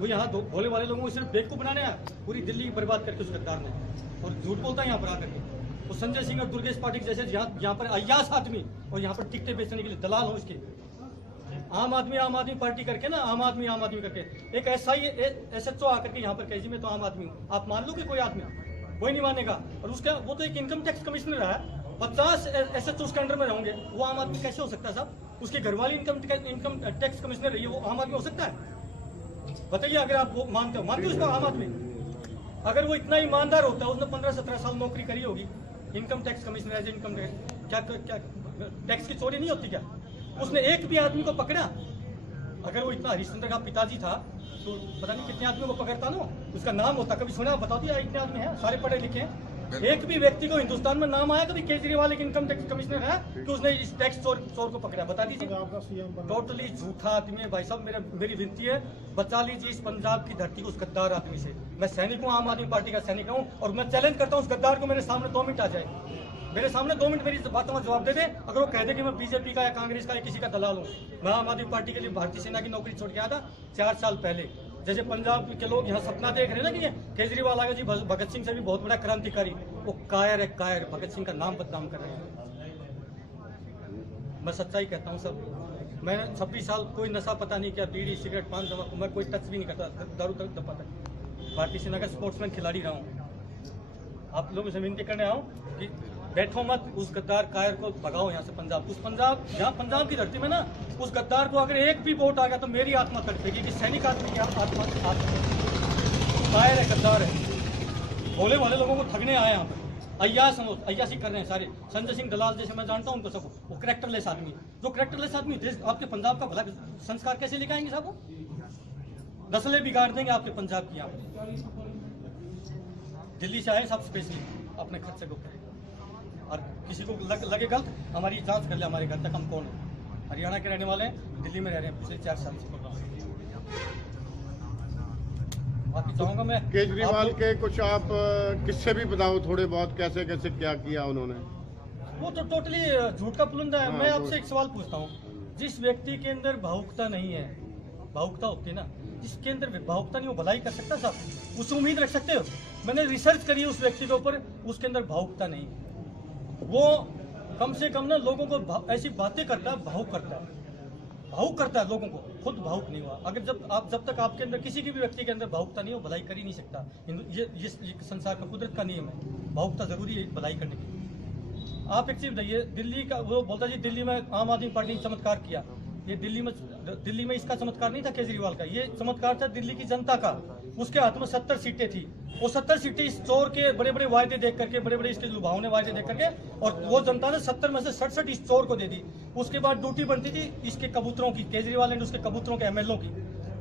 वो यहाँ भोले वाले लोगों को सिर्फ बेवकूफ बनाने आया, पूरी दिल्ली बर्बाद करके उस गद्दार ने, और झूठ बोलता है यहाँ पर आकर के। वो संजय सिंह और दुर्गेश पाठक जैसे यहाँ पर अय्यास आदमी और यहाँ पर टिकटें बेचने के लिए दलाल हो इसके। आम आदमी पार्टी करके ना, आम आदमी करके एक ऐसा ही SHO आकर के यहाँ पर कहे जी मैं तो आम आदमी हूँ, आप मान लो कि कोई आदमी, कोई नहीं मानेगा। और उसका वो तो एक इनकम टैक्स कमिश्नर है, 50 SHO उसके अंडर में रहेंगे, वो आम आदमी कैसे हो सकता है साहब? उसकी घरवाली इनकम टैक्स कमिश्नर रही है, वो आम आदमी हो सकता है? बताइए, अगर आप वो मानते हो उसको आम आदमी? अगर वो इतना ईमानदार होता है, उसने 15-17 साल नौकरी करी होगी income tax commissioner as income tax, क्या टैक्स की चोरी नहीं होती क्या? उसने एक भी आदमी को पकड़ा? अगर वो इतना हरिश्चंद्र का पिताजी था तो पता नहीं कितने आदमियों को पकड़ता ना, उसका नाम होता। कभी सुना, बता दिया इतने आदमी हैं, सारे पढ़े लिखे हैं, एक भी व्यक्ति को हिंदुस्तान में नाम आया कभी केजरीवाल एक इनकम टैक्स कमिश्नर है कि उसने इस टैक्स चोर को पकड़ा? बता दीजिए। टोटली झूठा आदमी है भाई साहब। मेरी विनती है, बचा लीजिए इस पंजाब की धरती को उस गद्दार आदमी से। मैं सैनिक हूँ, आम आदमी पार्टी का सैनिक हूँ, और मैं चैलेंज करता हूँ उस गद्दार को मेरे सामने 2 मिनट आ जाए, मेरे सामने 2 मिनट मेरी बातों का जवाब दे दे। अगर वो कह दे कि मैं बीजेपी का या कांग्रेस का या किसी का दलाल हूँ, मैं आम आदमी पार्टी के लिए भारतीय सेना की नौकरी छोड़ के आया था 4 साल पहले। जैसे पंजाब के लोग यहाँ सपना देख रहे हैं ना कि केजरीवाल आएगा जी, भगत सिंह से भी बहुत बड़ा क्रांतिकारी, वो कायर है, कायर। भगत सिंह का नाम बदनाम कर रहे हैं। मैं सच्चाई कहता हूँ सब। मैं 26 साल कोई नशा पता नहीं किया, बीड़ी सिगरेट पान तंबाकू मैं कोई टच भी नहीं करता, दारू तक दबा तक। भारतीय सेना का स्पोर्ट्समैन खिलाड़ी रहा हूँ। आप लोगों से विनती करने आऊँ कि बैठो मत, उस गद्दार कायर को भगाओ यहाँ से पंजाब। उस पंजाब, यहाँ पंजाब की धरती में ना, उस गद्दार को अगर एक भी वोट आ गया तो मेरी आत्मा तड़पेगी कि सैनिक आदमी की आत्मा। कायर है, गद्दार है, भोले भाले लोगों को ठगने आए यहाँ पर, अय्यासी कर रहे हैं सारे। संजय सिंह दलाल जैसे मैं जानता हूँ उनको सब, वो कैरेक्टरलेस आदमी, जो कैरेक्टरलेस आदमी देश आपके पंजाब का भला संस्कार कैसे लेके आएंगे साहब? वो नस्लें बिगाड़ देंगे आपके पंजाब की। यहाँ पर दिल्ली से आए सब स्पेशली अपने खर्चे को करें, और किसी को लगे गलत, हमारी जांच कर ले हमारे घर तक हम कौन है। हरियाणा के रहने वाले हैं, दिल्ली में रह रहे हैं पिछले 4 साल से। बाकी चाहूँगा मैं केजरीवाल के कुछ आप किस्से भी बताओ थोड़े बहुत, कैसे कैसे क्या किया उन्होंने? वो तो टोटली झूठ का पुलंदा है। मैं आपसे एक सवाल पूछता हूँ, जिस व्यक्ति के अंदर भावुकता नहीं है, भावुकता होती है ना, जिसके अंदर भावुकता नहीं, वो भलाई कर सकता साहब? उससे उम्मीद रख सकते हो? मैंने रिसर्च करी है उस व्यक्ति के ऊपर, उसके अंदर भावुकता नहीं है। वो कम से कम ना लोगों को ऐसी बातें करता है, भावुक करता है लोगों को, खुद भावुक नहीं हुआ। अगर जब तक आपके अंदर किसी की भी व्यक्ति के अंदर भावुकता नहीं हो, भलाई कर ही नहीं सकता। ये संसार का कुदरत का नियम है, भावुकता जरूरी है भलाई करने के लिए। आप एक चीज बताइए, दिल्ली का वो बोलता जी दिल्ली में आम आदमी पार्टी ने चमत्कार किया। ये दिल्ली में इसका चमत्कार नहीं था केजरीवाल का, ये चमत्कार था दिल्ली की जनता का। उसके हाथ में 70 सीटें थी, वो 70 सीटें इस चोर के बड़े बड़े वायदे देख करके, बड़े बड़े इसके लुभावने वायदे देख करके, और वो जनता ने 70 में से 67 इस चोर को दे दी। उसके बाद ड्यूटी बनती थी इसके कबूतरों की, केजरीवाल एंड उसके कबूतरों के MLO की।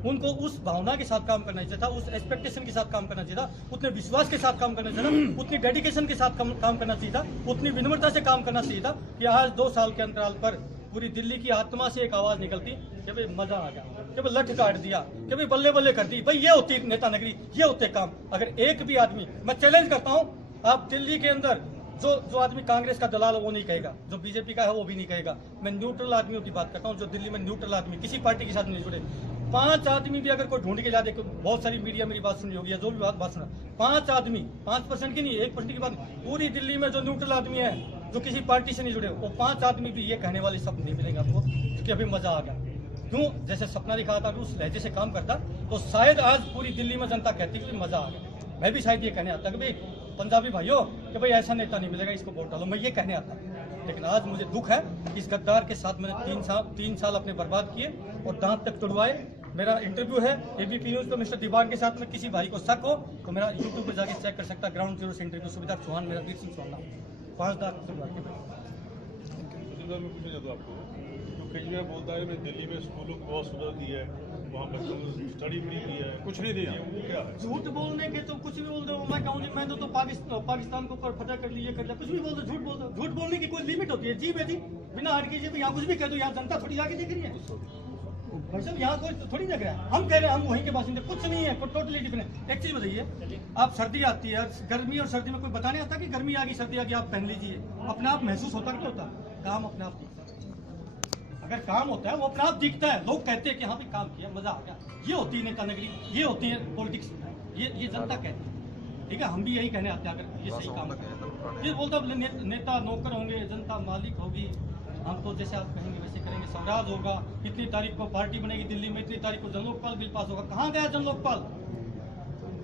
उनको उस भावना के साथ काम करना चाहिए था, उस एक्सपेक्टेशन के साथ काम करना चाहिए था, उतने विश्वास के साथ काम करना चाहिए था, उतनी डेडिकेशन के साथ काम करना चाहिए था, उतनी विनम्रता से काम करना चाहिए था कि आज 2 साल के अंतराल पर पूरी दिल्ली की आत्मा से एक आवाज निकलती कि भाई मजा आ गया, कि भाई लठ काट दिया, कि भाई बल्ले बल्ले कर दी। भाई ये होती नेता नगरी, ये होते काम। अगर एक भी आदमी, मैं चैलेंज करता हूँ, आप दिल्ली के अंदर जो आदमी कांग्रेस का दलाल है वो नहीं कहेगा, जो बीजेपी का है वो भी नहीं कहेगा। मैं न्यूट्रल आदमियों की बात करता हूँ, जो दिल्ली में न्यूट्रल आदमी, किसी पार्टी के साथ नहीं जुड़े। 5 आदमी भी अगर कोई ढूंढ के ला दे, बहुत सारी मीडिया मेरी बात सुनी होगी, जो भी बात सुना, 5 आदमी, 5% की नहीं, 1% की बात, पूरी दिल्ली में जो न्यूट्रल आदमी है, जो किसी पार्टी से नहीं जुड़े, वो 5 आदमी भी ये कहने वाले सब नहीं मिलेंगे आपको कि अभी मजा आ गया। क्यों? जैसे सपना दिखाया था, उस लहजे से काम करता तो शायद आज पूरी दिल्ली में जनता कहती कि मजा आ गया। मैं भी शायद ये कहने आता कि भाई पंजाबी भाइयों कि भाई ऐसा नेता नहीं मिलेगा, इसको वोट डालो, मैं ये कहने आता। लेकिन आज मुझे दुख है, इस गद्दार के साथ मैंने 3 साल अपने बर्बाद किए और दांत तक तुड़वाए। मेरा इंटरव्यू है ABP न्यूज पे मिस्टर दीवान के साथ में। किसी भाई को शक हो तो मेरा YouTube पे जाके चेक कर सकता है। ग्राउंड जीरो से इंटरव्यू, सुविधा चौहान, मेरा वीर सिंह चौहान, 5 दांत तुड़वा के। केजरीवाल बोलता है मैं दिल्ली में स्कूलों को बहुत सुविधा दी है, वहाँ बच्चों को स्टडी भी दी है, कुछ नहीं दिया। क्या है? झूठ बोलने के तो कुछ भी बोल दो। मैं कहूँ जी मैंने तो पाकिस्तान को ऊपर फतह कर लिया, कुछ भी बोल दो, झूठ बोल दो। झूठ बोलने की कोई लिमिट होती है? जी बेटी, बिना हट कीजिए, यहाँ कुछ भी कह दो, यहाँ जनता थोड़ी आगे देख रही है भाई साहब, यहाँ कोई थोड़ी लग रहा है। हम कह रहे हैं हम वहीं के बासिंदे, कुछ नहीं है, टोटली डिफरेंट। एक चीज बताइए, आप सर्दी आती है, गर्मी और सर्दी में कोई बताने आता कि गर्मी आ गई सर्दी आ गई आप पहन लीजिए, अपने आप महसूस होता कि होता? काम अपने आप अगर काम होता है वो अपने आप दिखता है, लोग कहते हैं कि हाँ भाई काम किया, मजा आ गया। ये होती है नेता नगरी, ये होती है पॉलिटिक्स, ये जनता कहती है। ठीक है, हम भी यही कहने आते हैं अगर ये सही काम है। ये बोलता नेता नौकर होंगे, जनता मालिक होगी, हम तो जैसे आप कहेंगे वैसे करेंगे, स्वराज होगा, इतनी तारीख को पार्टी बनेगी दिल्ली में, इतनी तारीख को जनलोकपाल बिल पास होगा। कहाँ गया जनलोकपाल,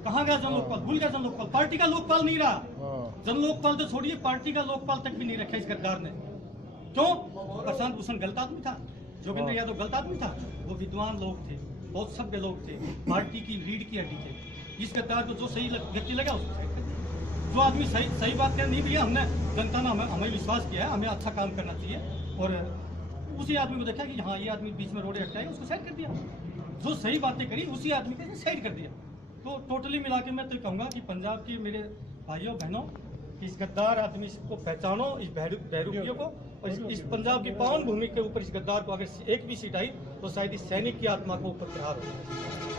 कहाँ गया जनलोकपाल, भूल गया जनलोकपाल, पार्टी का लोकपाल नहीं रहा। जनलोकपाल तो छोड़िए, पार्टी का लोकपाल तक भी नहीं रखा इस गद्दार ने। क्यों? प्रशांत भूषण गलत आदमी था, जोगिंद्र यादव गलत आदमी था, वो विद्वान लोग थे, बहुत सभ्य लोग थे, पार्टी की रीढ़ की हड्डी थे। इस गद्दार को जो सही व्यक्ति लगा उसको साइड कर दिया। जो आदमी सही बात कर नहीं दिया, हमने जनता ने हमें विश्वास किया है, हमें अच्छा काम करना चाहिए, और उसी आदमी को देखा कि हाँ ये आदमी बीच में रोड़े अटकाए, उसको साइड कर दिया। जो सही बातें करी उसी आदमी को साइड कर दिया। तो टोटली मिला के मैं तो कहूँगा कि पंजाब की मेरे भाइयों बहनों, इस गद्दार आदमी को पहचानो, इस बहरूपियों को, और इस पंजाब की पावन भूमि के ऊपर इस गद्दार को अगर एक भी सीट आई तो शायद इस सैनिक की आत्मा को ऊपर प्रहार हो।